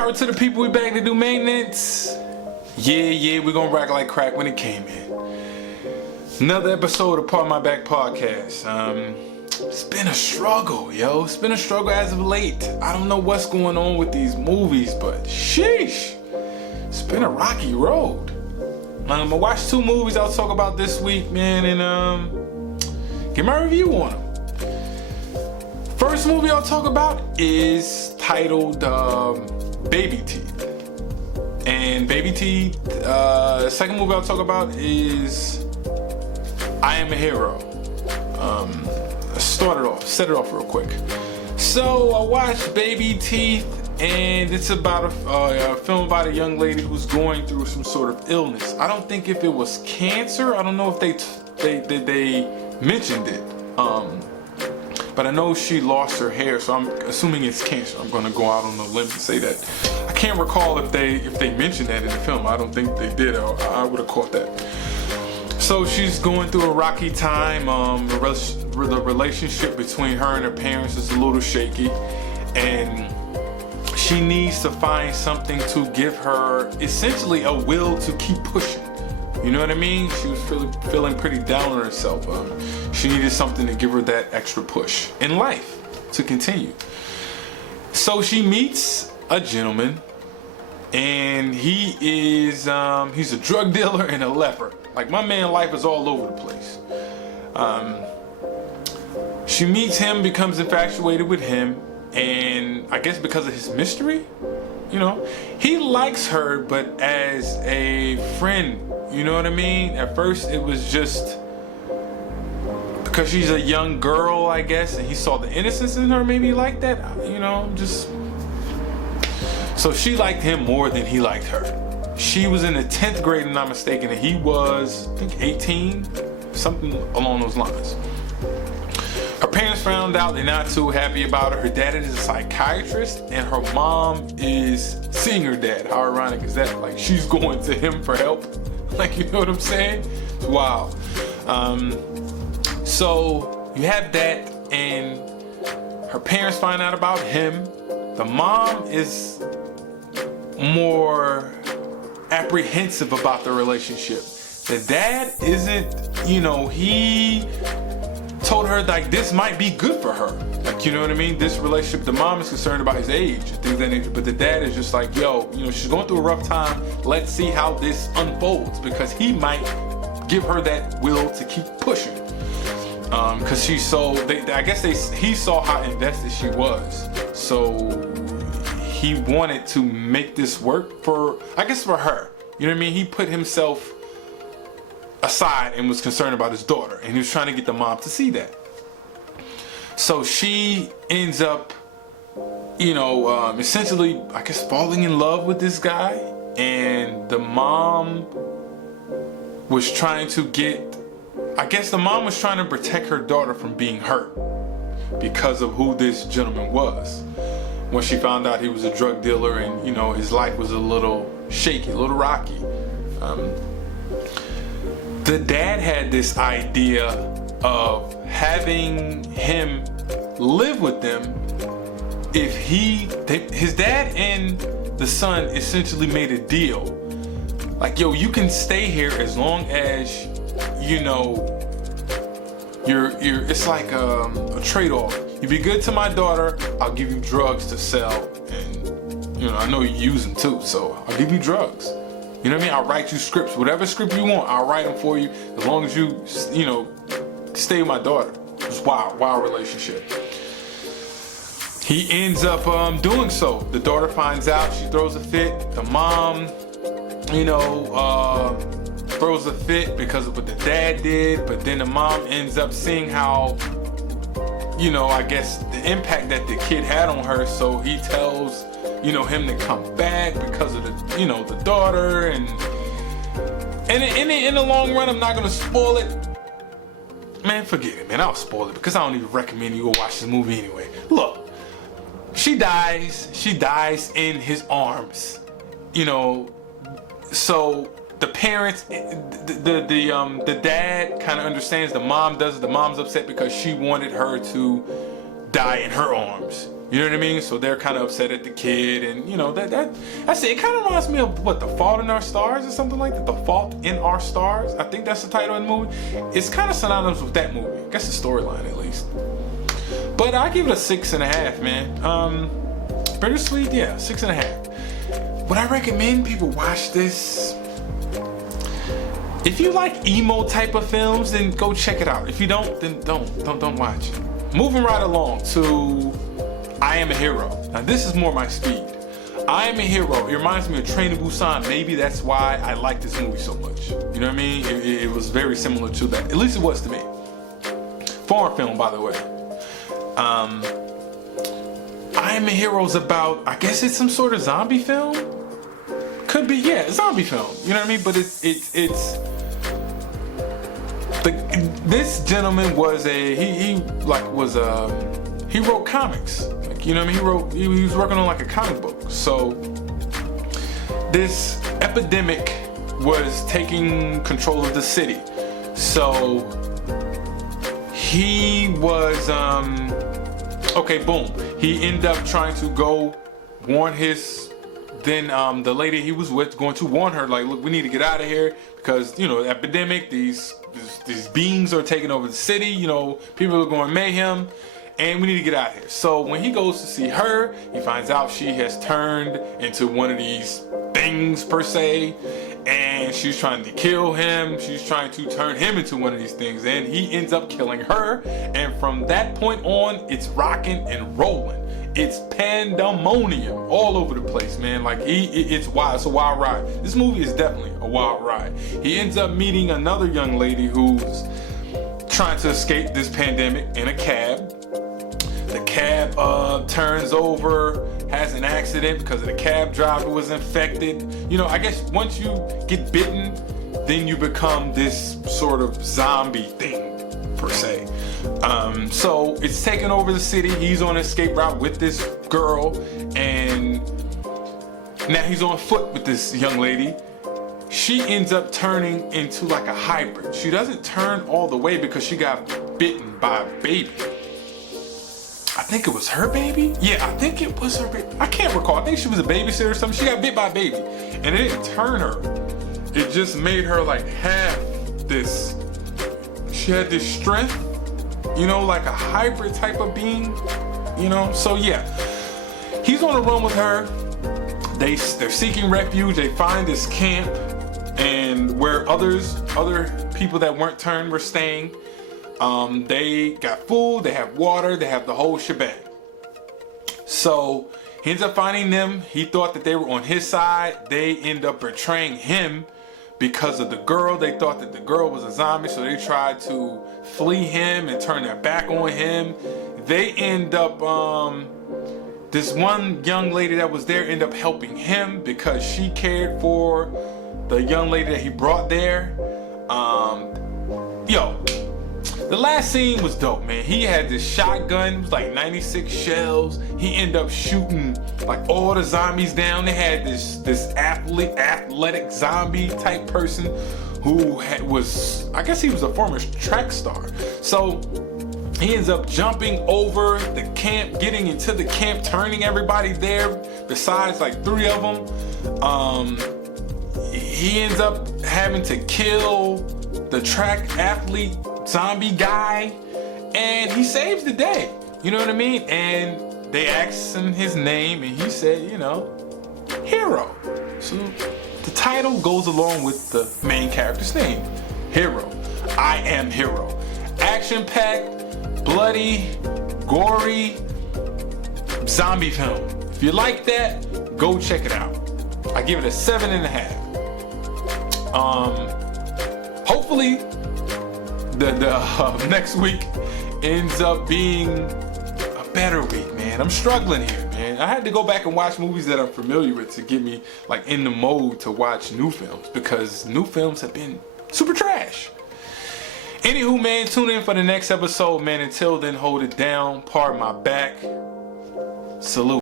Power to the people, we back to do maintenance. Yeah, we gonna rock like crack when it came in. Another episode of Part My Back podcast. It's been a struggle, yo. It's been a struggle as of late. I don't know what's going on with these movies, but sheesh, it's been a rocky road. I watched 2 movies I'll talk about this week, man, and get my review on them. First movie I'll talk about is titled Baby Teeth. And Baby Teeth, the second movie I'll talk about is I Am a Hero. Set it off real quick. So I watched Baby Teeth, and it's about a film about a young lady who's going through some sort of illness. I don't think if it was cancer. I don't know if they mentioned it. But I know she lost her hair, so I'm assuming it's cancer. I'm gonna go out on a limb and say that. I can't recall if they mentioned that in the film. I don't think they did. I would have caught that. So she's going through a rocky time. The relationship between her and her parents is a little shaky, and she needs to find something to give her essentially a will to keep pushing. You know what I mean? She was feeling pretty down on herself. She needed something to give her that extra push in life to continue. So she meets a gentleman, and he's a drug dealer and a leper. Like, my man life is all over the place. She meets him, becomes infatuated with him, and I guess because of his mystery, you know, he likes her, but as a friend. You know what I mean? At first it was just because she's a young girl, I guess, and he saw the innocence in her, maybe like that, you know, just. So she liked him more than he liked her. She was in the 10th grade, if I'm not mistaken, and he was, I think, 18, something along those lines. Her parents found out, they're not too happy about her. Her dad is a psychiatrist, and her mom is seeing her dad. How ironic is that? Like, she's going to him for help. Like, you know what I'm saying? Wow. So you have that, and her parents find out about him. The mom is more apprehensive about the relationship. The dad isn't, you know, he told her, like, this might be good for her. Like, you know what I mean? This relationship, the mom is concerned about his age and things of that nature, but the dad is just like, yo, you know, she's going through a rough time. Let's see how this unfolds, because he might give her that will to keep pushing. Because she's so, he saw how invested she was. So he wanted to make this work for her. You know what I mean? He put himself aside and was concerned about his daughter, and he was trying to get the mom to see that. So she ends up, you know, essentially, I guess, falling in love with this guy, and the mom was trying to protect her daughter from being hurt because of who this gentleman was. When she found out he was a drug dealer, and, you know, his life was a little shaky, a little rocky. The dad had this idea of having him live with them if his dad and the son essentially made a deal. Like, yo, you can stay here as long as, you know, it's like a trade-off. You be good to my daughter, I'll give you drugs to sell, and, you know, I know you use them too, so I'll give you drugs. You know what I mean? I'll write you scripts, whatever script you want, I'll write them for you, as long as you, you know, stay with my daughter. It's wild relationship. He ends up doing so. The daughter finds out, she throws a fit. The mom, you know, throws a fit because of what the dad did, but then the mom ends up seeing how, you know, I guess the impact that the kid had on her, so he tells, you know, him to come back because of the, you know, the daughter, and in the long run, I'm not gonna spoil it. Man, forget it, man. I'll spoil it because I don't even recommend you go watch this movie anyway. Look, she dies in his arms, you know. So the parents, the dad kind of understands. The mom does. The mom's upset because she wanted her to die in her arms. You know what I mean? So they're kind of upset at the kid, and you know that's it. It kind of reminds me of what, The Fault in Our Stars or something like that. The Fault in Our Stars. I think that's the title of the movie. It's kind of synonymous with that movie. I guess the storyline at least. But I give it a 6.5, man. Bittersweet, yeah, 6.5. Would I recommend people watch this? If you like emo type of films, then go check it out. If you don't, then don't watch it. Moving right along to I Am a Hero. Now this is more my speed. I Am a Hero. It reminds me of Train to Busan. Maybe that's why I like this movie so much. You know what I mean? It was very similar to that. At least it was to me. Foreign film, by the way. I Am a Hero is about, I guess it's some sort of zombie film. Could be, yeah, zombie film. You know what I mean? But this gentleman was he wrote comics. Like, you know what I mean? He was working on like a comic book. So this epidemic was taking control of the city. So he was okay, boom. He ended up trying to go warn the lady he was with, going to warn her, like, look, we need to get out of here because, you know, epidemic, these beings are taking over the city, you know, people are going mayhem, and we need to get out of here. So when he goes to see her, he finds out she has turned into one of these things per se, and she's trying to kill him. She's trying to turn him into one of these things, and he ends up killing her. And from that point on, it's rocking and rolling. It's pandemonium all over the place, man. Like it's wild. It's a wild ride. This movie is definitely a wild ride. He ends up meeting another young lady who's trying to escape this pandemic in a cab. The cab turns over, has an accident because the cab driver was infected. You know, I guess once you get bitten, then you become this sort of zombie thing, per se. So it's taking over the city. He's on an escape route with this girl, and now he's on foot with this young lady. She ends up turning into like a hybrid. She doesn't turn all the way because she got bitten by a baby. I think it was her baby? Yeah, I think it was her baby. I can't recall. I think she was a babysitter or something. She got bit by a baby. And it didn't turn her. It just made her like have this. She had this strength, you know, like a hybrid type of being, you know? So yeah, he's on the run with her. They're seeking refuge. They find this camp, and where other people that weren't turned were staying. They got food, they have water, they have the whole shebang. So he ends up finding them. He thought that they were on his side. They end up betraying him because of the girl. They thought that the girl was a zombie, so they tried to flee him and turn their back on him. They end up, this one young lady that was there ended up helping him because she cared for the young lady that he brought there. The last scene was dope, man. He had this shotgun, it was like 96 shells. He ended up shooting like all the zombies down. They had this athletic zombie type person who was, I guess he was a former track star. So he ends up jumping over the camp, getting into the camp, turning everybody there, besides like 3 of them. He ends up having to kill the track athlete zombie guy, and he saves the day. You know what I mean? And they asked him his name, and he said, you know, Hero. So the title goes along with the main character's name, Hero. I Am Hero. Action-packed, bloody, gory, zombie film. If you like that, go check it out. I give it a 7.5. Hopefully the next week ends up being a better week, man. I'm struggling here, man. I had to go back and watch movies that I'm familiar with to get me like in the mode to watch new films, because new films have been super trash. Anywho, man, tune in for the next episode, man. Until then, hold it down. Pardon my back. Salute.